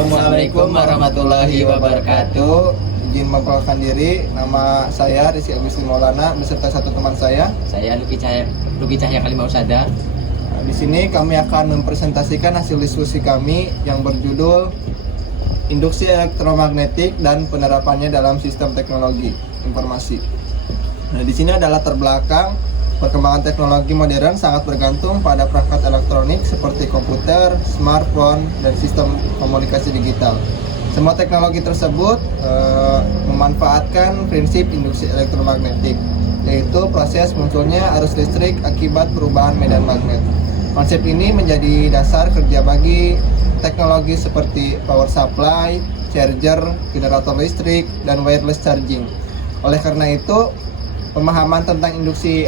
Assalamualaikum warahmatullahi wabarakatuh. Izin memperkenalkan diri, nama saya Rizky Agustin Maulana beserta satu teman saya. Saya Luki Cahya Kalimausada. Di sini kami akan mempresentasikan hasil diskusi kami yang berjudul Induksi Elektromagnetik dan Penerapannya dalam Sistem Teknologi Informasi. Nah, di sini ada latar belakang. Perkembangan teknologi modern sangat bergantung pada perangkat elektronik seperti komputer, smartphone, dan sistem komunikasi digital. Semua teknologi tersebut memanfaatkan prinsip induksi elektromagnetik, yaitu proses munculnya arus listrik akibat perubahan medan magnet. Konsep ini menjadi dasar kerja bagi teknologi seperti power supply, charger, generator listrik, dan wireless charging. Oleh karena itu, pemahaman tentang induksi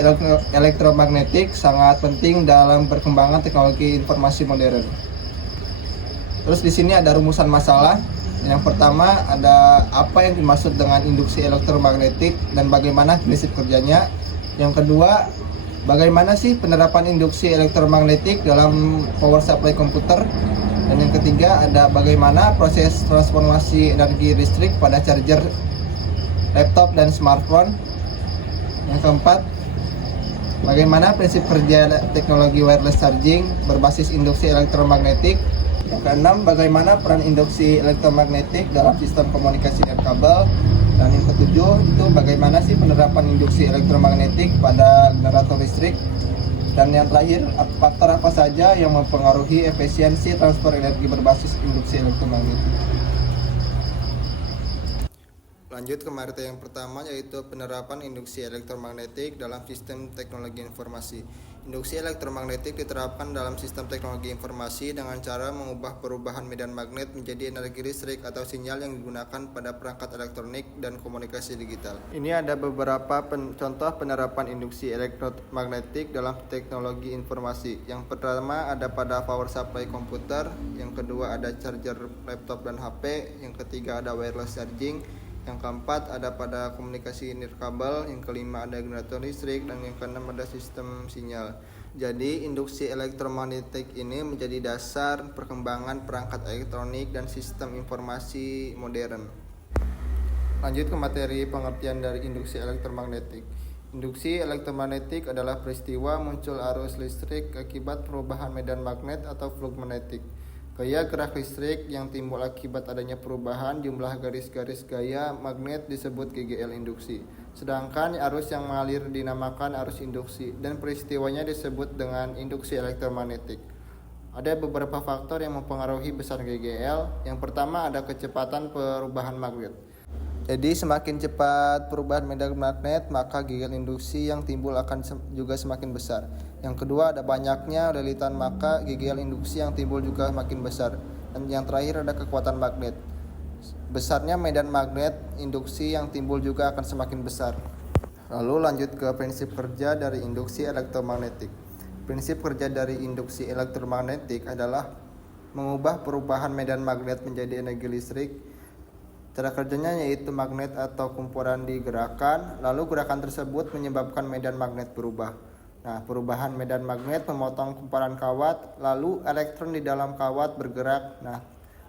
elektromagnetik sangat penting dalam perkembangan teknologi informasi modern. Terus di sini ada rumusan masalah. Yang pertama ada apa yang dimaksud dengan induksi elektromagnetik dan bagaimana prinsip kerjanya. Yang kedua, bagaimana sih penerapan induksi elektromagnetik dalam power supply komputer. Dan yang ketiga ada bagaimana proses transformasi energi listrik pada charger laptop dan smartphone. Yang keempat, bagaimana prinsip kerja teknologi wireless charging berbasis induksi elektromagnetik. Yang keenam, bagaimana peran induksi elektromagnetik dalam sistem komunikasi nirkabel. Dan yang ketujuh, itu bagaimana sih penerapan induksi elektromagnetik pada generator listrik. Dan yang terakhir, faktor apa saja yang mempengaruhi efisiensi transfer energi berbasis induksi elektromagnetik. Lanjut ke materi yang pertama, yaitu penerapan induksi elektromagnetik dalam sistem teknologi informasi. Induksi elektromagnetik diterapkan dalam sistem teknologi informasi dengan cara mengubah perubahan medan magnet menjadi energi listrik atau sinyal yang digunakan pada perangkat elektronik dan komunikasi digital. Ini ada beberapa contoh penerapan induksi elektromagnetik dalam teknologi informasi. Yang pertama ada pada power supply komputer, yang kedua ada charger laptop dan HP, yang ketiga ada wireless charging, yang keempat ada pada komunikasi nirkabel, yang kelima ada generator listrik, dan yang keenam ada sistem sinyal. Jadi induksi elektromagnetik ini menjadi dasar perkembangan perangkat elektronik dan sistem informasi modern. Lanjut ke materi pengertian dari induksi elektromagnetik. Induksi elektromagnetik adalah peristiwa muncul arus listrik akibat perubahan medan magnet atau flux magnetik. Gaya gerak listrik yang timbul akibat adanya perubahan jumlah garis-garis gaya magnet disebut GGL induksi. Sedangkan arus yang mengalir dinamakan arus induksi dan peristiwanya disebut dengan induksi elektromagnetik. Ada beberapa faktor yang mempengaruhi besar GGL. Yang pertama ada kecepatan perubahan magnet. Jadi semakin cepat perubahan medan magnet, maka GGL induksi yang timbul akan juga semakin besar. Yang kedua ada banyaknya lilitan, maka GGL induksi yang timbul juga makin besar. Dan yang terakhir ada kekuatan magnet. Besarnya medan magnet induksi yang timbul juga akan semakin besar. Lalu lanjut ke prinsip kerja dari induksi elektromagnetik. Prinsip kerja dari induksi elektromagnetik adalah mengubah perubahan medan magnet menjadi energi listrik. Cara kerjanya yaitu magnet atau kumpulan digerakkan, lalu gerakan tersebut menyebabkan medan magnet berubah. Nah, perubahan medan magnet memotong kumparan kawat, lalu elektron di dalam kawat bergerak. Nah,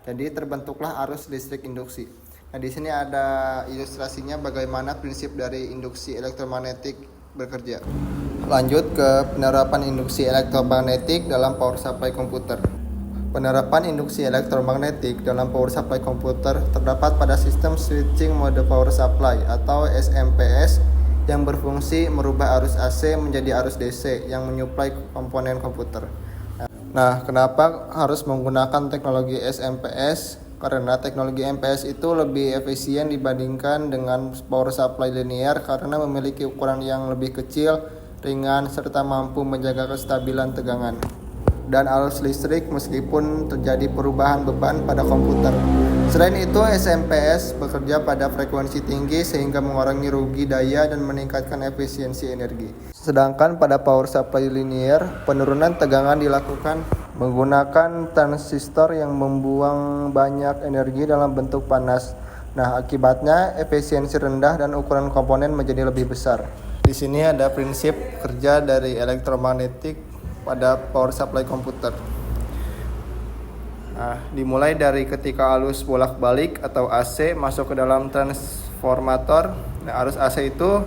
jadi terbentuklah arus listrik induksi. Nah, di sini ada ilustrasinya bagaimana prinsip dari induksi elektromagnetik bekerja. Lanjut ke penerapan induksi elektromagnetik dalam power supply komputer. Penerapan induksi elektromagnetik dalam power supply komputer terdapat pada sistem switching mode power supply atau SMPS yang berfungsi merubah arus AC menjadi arus DC yang menyuplai komponen komputer. Nah, kenapa harus menggunakan teknologi SMPS? Karena teknologi MPS itu lebih efisien dibandingkan dengan power supply linear karena memiliki ukuran yang lebih kecil, ringan, serta mampu menjaga kestabilan tegangan dan arus listrik meskipun terjadi perubahan beban pada komputer. Selain itu, SMPS bekerja pada frekuensi tinggi sehingga mengurangi rugi daya dan meningkatkan efisiensi energi. Sedangkan pada power supply linear, penurunan tegangan dilakukan menggunakan transistor yang membuang banyak energi dalam bentuk panas. Nah, akibatnya efisiensi rendah dan ukuran komponen menjadi lebih besar. Di sini ada prinsip kerja dari elektromagnetik pada power supply komputer. Nah, dimulai dari ketika arus bolak-balik atau AC masuk ke dalam transformator. Nah, arus AC itu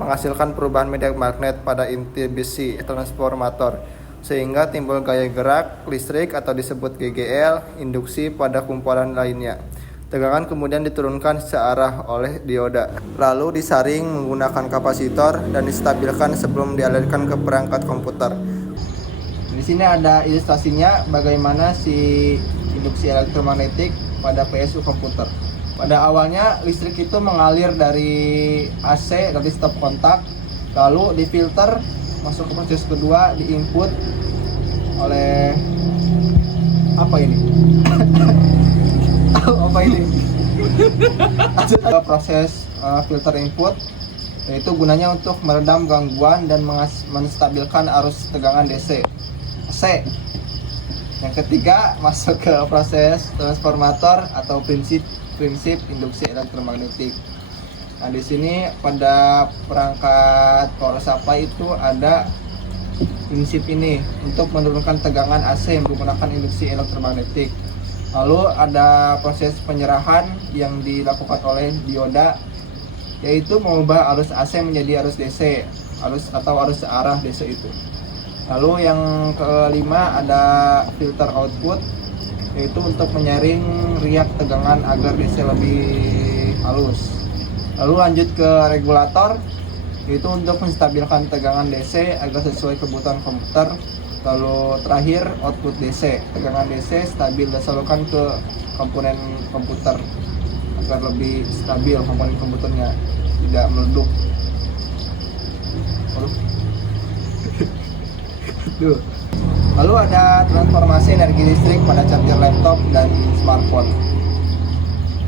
menghasilkan perubahan medan magnet pada inti besi transformator sehingga timbul gaya gerak listrik atau disebut GGL induksi pada kumpulan lainnya. Tegangan kemudian diturunkan searah oleh dioda, lalu disaring menggunakan kapasitor dan distabilkan sebelum dialirkan ke perangkat komputer. Di sini ada ilustrasinya bagaimana si induksi elektromagnetik pada PSU komputer. Pada awalnya listrik itu mengalir dari AC, dari stop kontak, lalu difilter, masuk ke proses kedua, diinput oleh apa ini? Apa ini? Proses filter input, yaitu gunanya untuk meredam gangguan dan menstabilkan arus tegangan DC. Yang ketiga, masuk ke proses transformator atau prinsip induksi elektromagnetik. Nah, di sini pada perangkat power supply itu ada prinsip ini untuk menurunkan tegangan AC menggunakan induksi elektromagnetik. Lalu ada proses penyerahan yang dilakukan oleh dioda, yaitu mengubah arus AC menjadi arus DC, arus searah DC itu. Lalu yang kelima ada filter output, yaitu untuk menyaring riak tegangan agar DC lebih halus. Lalu lanjut ke regulator, yaitu untuk menstabilkan tegangan DC agar sesuai kebutuhan komputer. Lalu terakhir output DC, tegangan DC stabil disalurkan ke komponen komputer agar lebih stabil komponen komputernya, tidak meleduk. Lalu ada transformasi energi listrik pada charger laptop dan smartphone.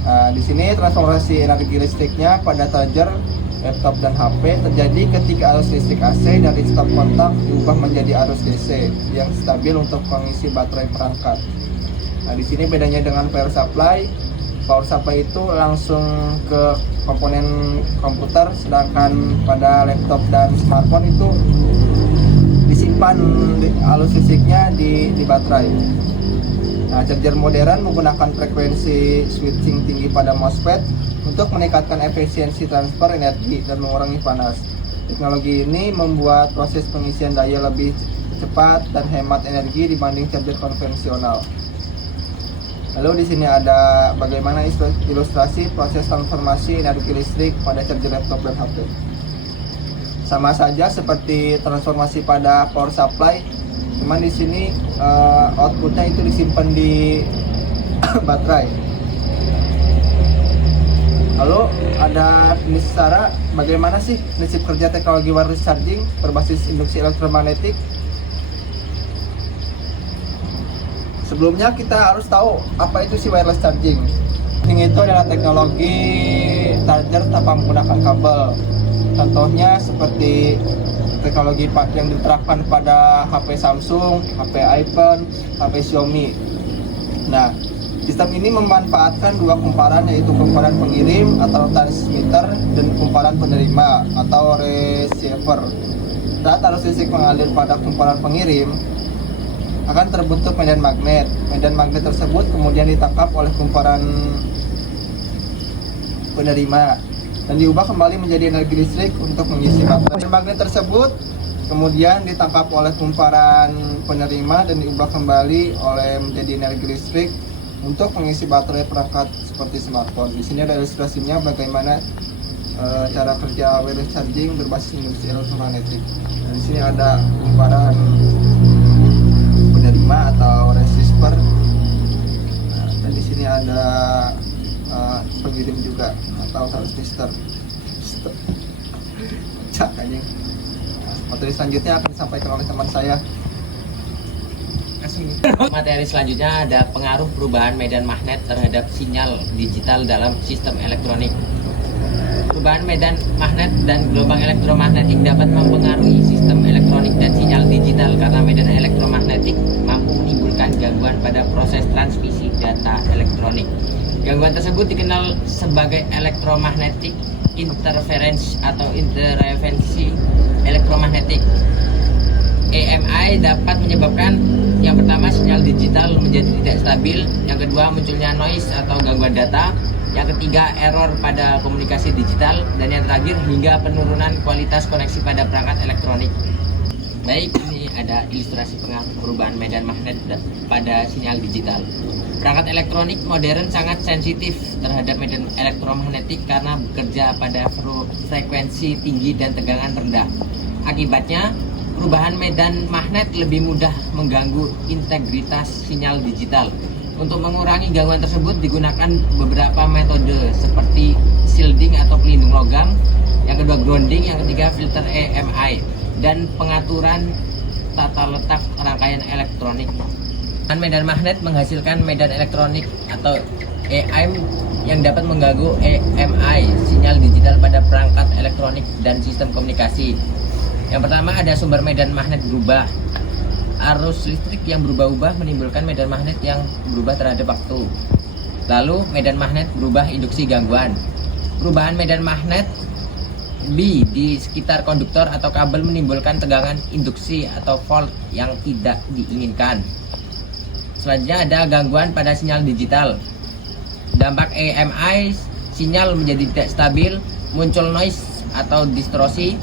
Nah, di sini transformasi energi listriknya pada charger laptop dan HP terjadi ketika arus listrik AC dari stop kontak diubah menjadi arus DC yang stabil untuk mengisi baterai perangkat. Nah, di sini bedanya dengan power supply. Power supply itu langsung ke komponen komputer, sedangkan pada laptop dan smartphone itu disimpan arus listriknya di baterai. Nah, charger modern menggunakan frekuensi switching tinggi pada MOSFET untuk meningkatkan efisiensi transfer energi dan mengurangi panas. Teknologi ini membuat proses pengisian daya lebih cepat dan hemat energi dibanding charger konvensional. Lalu di sini ada bagaimana ilustrasi proses transformasi energi listrik pada charger laptop dan HP. Sama saja seperti transformasi pada power supply, cuman di sini outputnya itu disimpan di baterai. Lalu ada prinsip cara bagaimana sih prinsip kerja teknologi wireless charging berbasis induksi elektromagnetik. Sebelumnya kita harus tahu apa itu si wireless charging. Ini itu adalah teknologi charger tanpa menggunakan kabel. Contohnya seperti teknologi yang diterapkan pada HP Samsung, HP iPhone, HP Xiaomi. Nah, sistem ini memanfaatkan dua kumparan, yaitu kumparan pengirim atau transmitter dan kumparan penerima atau receiver. Saat arus listrik mengalir pada kumparan pengirim, akan terbentuk medan magnet. Medan magnet tersebut kemudian ditangkap oleh kumparan penerima dan diubah kembali menjadi energi listrik untuk mengisi baterai. Medan magnet tersebut kemudian ditangkap oleh kumparan penerima dan diubah kembali menjadi energi listrik untuk mengisi baterai perangkat seperti smartphone. Di sini ada ilustrasinya bagaimana cara kerja wireless charging berbasis induksi elektromagnetik. Dan di sini ada kumparan penerima atau receiver. Nah, dan di sini ada pengirim juga atau transistor. Cak anjing. Materi selanjutnya akan disampaikan oleh teman saya. Materi selanjutnya ada pengaruh perubahan medan magnet terhadap sinyal digital dalam sistem elektronik. Perubahan medan magnet dan gelombang elektromagnetik dapat mempengaruhi sistem elektronik dan sinyal digital karena medan elektromagnetik mampu menimbulkan gangguan pada proses transmisi data elektronik. Gangguan tersebut dikenal sebagai elektromagnetic interference atau interferensi elektromagnetik. AMI dapat menyebabkan yang pertama sinyal digital menjadi tidak stabil, yang kedua munculnya noise atau gangguan data, yang ketiga error pada komunikasi digital, dan yang terakhir hingga penurunan kualitas koneksi pada perangkat elektronik. Baik, ini ada ilustrasi pengaruh perubahan medan magnet pada sinyal digital. Perangkat elektronik modern sangat sensitif terhadap medan elektromagnetik karena bekerja pada frekuensi tinggi dan tegangan rendah. Akibatnya, perubahan medan magnet lebih mudah mengganggu integritas sinyal digital. Untuk mengurangi gangguan tersebut digunakan beberapa metode seperti shielding atau pelindung logam, yang kedua grounding, yang ketiga filter AMI, dan pengaturan tata letak rangkaian elektronik. Medan magnet menghasilkan medan elektronik atau EM yang dapat mengganggu AMI, sinyal digital pada perangkat elektronik dan sistem komunikasi. Yang pertama ada sumber medan magnet berubah. Arus listrik yang berubah-ubah menimbulkan medan magnet yang berubah terhadap waktu. Lalu medan magnet berubah induksi gangguan. Perubahan medan magnet B di sekitar konduktor atau kabel menimbulkan tegangan induksi atau volt yang tidak diinginkan. Selanjutnya ada gangguan pada sinyal digital. Dampak AMI, sinyal menjadi tidak stabil, muncul noise atau distorsi,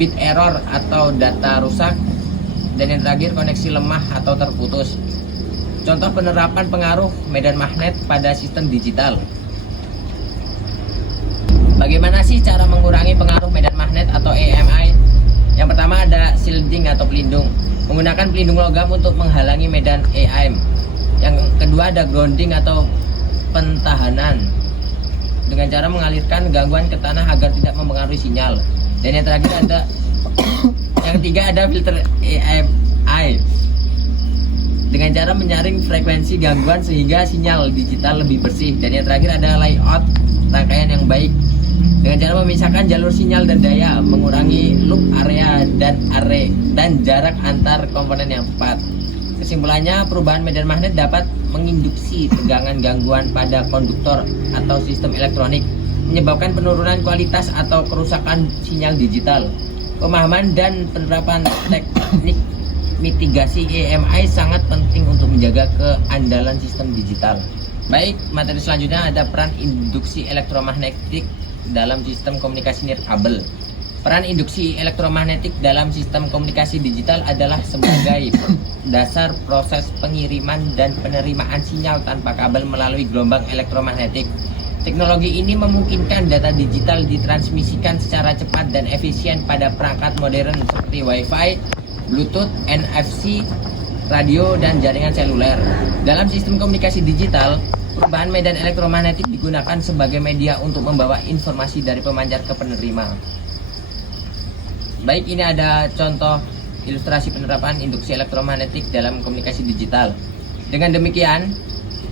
bit error atau data rusak, dan yang terakhir koneksi lemah atau terputus. Contoh penerapan pengaruh medan magnet pada sistem digital. Bagaimana sih cara mengurangi pengaruh medan magnet atau AMI? Yang pertama ada shielding atau pelindung. Menggunakan pelindung logam untuk menghalangi medan AM. Yang kedua ada grounding atau pentahanan, dengan cara mengalirkan gangguan ke tanah agar tidak mempengaruhi sinyal. Dan yang terakhir ada yang ketiga ada filter AMI, dengan cara menyaring frekuensi gangguan sehingga sinyal digital lebih bersih. Dan yang terakhir ada layout rangkaian yang baik, dengan cara memisahkan jalur sinyal dan daya, mengurangi loop area dan jarak antar komponen yang tepat. Kesimpulannya, perubahan medan magnet dapat menginduksi tegangan gangguan pada konduktor atau sistem elektronik, menyebabkan penurunan kualitas atau kerusakan sinyal digital. Pemahaman dan penerapan teknik mitigasi AMI sangat penting untuk menjaga keandalan sistem digital. Baik, materi selanjutnya ada peran induksi elektromagnetik dalam sistem komunikasi nirkabel. Peran induksi elektromagnetik dalam sistem komunikasi digital adalah sebagai dasar proses pengiriman dan penerimaan sinyal tanpa kabel melalui gelombang elektromagnetik. Teknologi ini memungkinkan data digital ditransmisikan secara cepat dan efisien pada perangkat modern seperti Wi-Fi, Bluetooth, NFC, radio, dan jaringan seluler. Dalam sistem komunikasi digital, perubahan medan elektromagnetik digunakan sebagai media untuk membawa informasi dari pemancar ke penerima. Baik, ini ada contoh ilustrasi penerapan induksi elektromagnetik dalam komunikasi digital. Dengan demikian,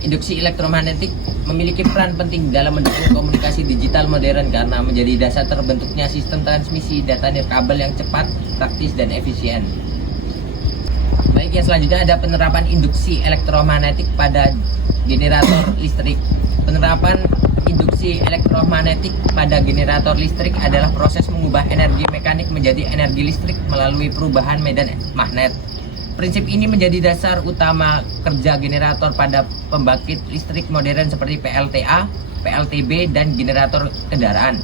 induksi elektromagnetik memiliki peran penting dalam mendukung komunikasi digital modern karena menjadi dasar terbentuknya sistem transmisi data nirkabel yang cepat, praktis, dan efisien. Baik, yang selanjutnya ada penerapan induksi elektromagnetik pada generator listrik. Penerapan induksi elektromagnetik pada generator listrik adalah proses mengubah energi mekanik menjadi energi listrik melalui perubahan medan magnet. Prinsip ini menjadi dasar utama kerja generator pada pembangkit listrik modern seperti PLTA, PLTB, dan generator kendaraan.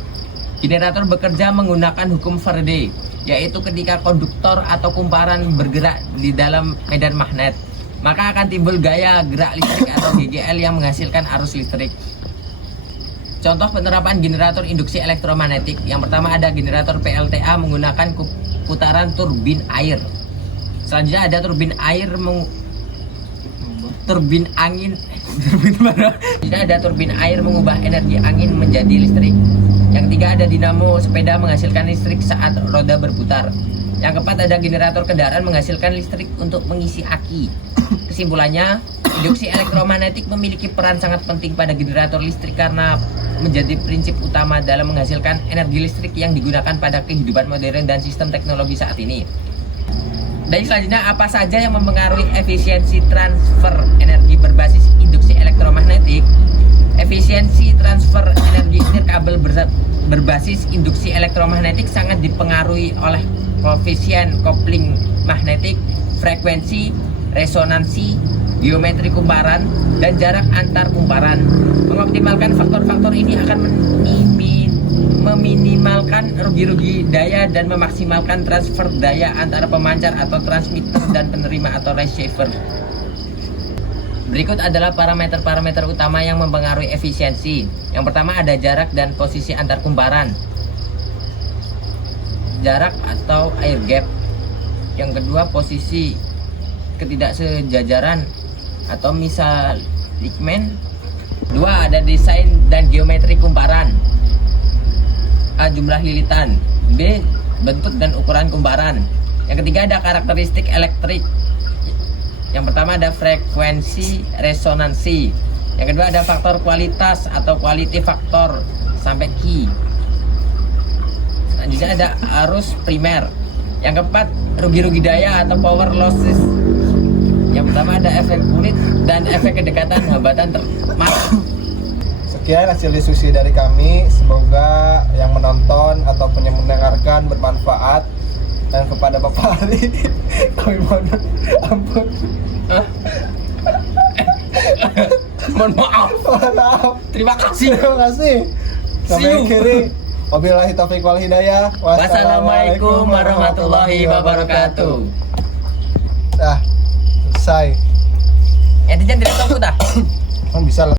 Generator bekerja menggunakan hukum Faraday, yaitu ketika konduktor atau kumparan bergerak di dalam medan magnet, maka akan timbul gaya gerak listrik atau GGL yang menghasilkan arus listrik. Contoh penerapan generator induksi elektromagnetik. Yang pertama ada generator PLTA menggunakan putaran turbin air. Selanjutnya ada turbin air mengubah energi angin menjadi listrik. Yang ketiga ada dinamo sepeda menghasilkan listrik saat roda berputar. Yang keempat ada generator kendaraan menghasilkan listrik untuk mengisi aki. Kesimpulannya, induksi elektromagnetik memiliki peran sangat penting pada generator listrik karena menjadi prinsip utama dalam menghasilkan energi listrik yang digunakan pada kehidupan modern dan sistem teknologi saat ini. Dan selanjutnya, apa saja yang mempengaruhi efisiensi transfer energi berbasis induksi elektromagnetik? Efisiensi transfer energi nirkabel berbasis induksi elektromagnetik sangat dipengaruhi oleh koefisien kopling magnetik, frekuensi, resonansi, geometri kumparan, dan jarak antar kumparan. Mengoptimalkan faktor-faktor ini akan meminimalkan rugi-rugi daya dan memaksimalkan transfer daya antara pemancar atau transmitter dan penerima atau receiver. Berikut adalah parameter-parameter utama yang mempengaruhi efisiensi. Yang pertama ada jarak dan posisi antar kumparan. Jarak atau air gap. Yang kedua posisi ketidaksejajaran atau misalignment. Dua ada desain dan geometri kumparan. A. Jumlah lilitan. B. Bentuk dan ukuran kumparan. Yang ketiga ada karakteristik elektrik. Yang pertama ada frekuensi resonansi. Yang kedua ada faktor kualitas atau quality factor sampai Q. Selanjutnya ada arus primer. Yang keempat rugi-rugi daya atau power losses. Yang pertama ada efek kulit dan efek kedekatan hambatan termata. Sekian hasil diskusi dari kami. Semoga yang menonton ataupun yang mendengarkan bermanfaat. Dan kepada Bapak Ali, kami mohon ampun. Mohon maaf. Terima kasih. Terima kasih. Sampai akhiri. Wabillahi taufiq wal hidayah. Wassalamualaikum warahmatullahi wabarakatuh. Selesai. Ente jangan tidak tahu dah. Bisa lah.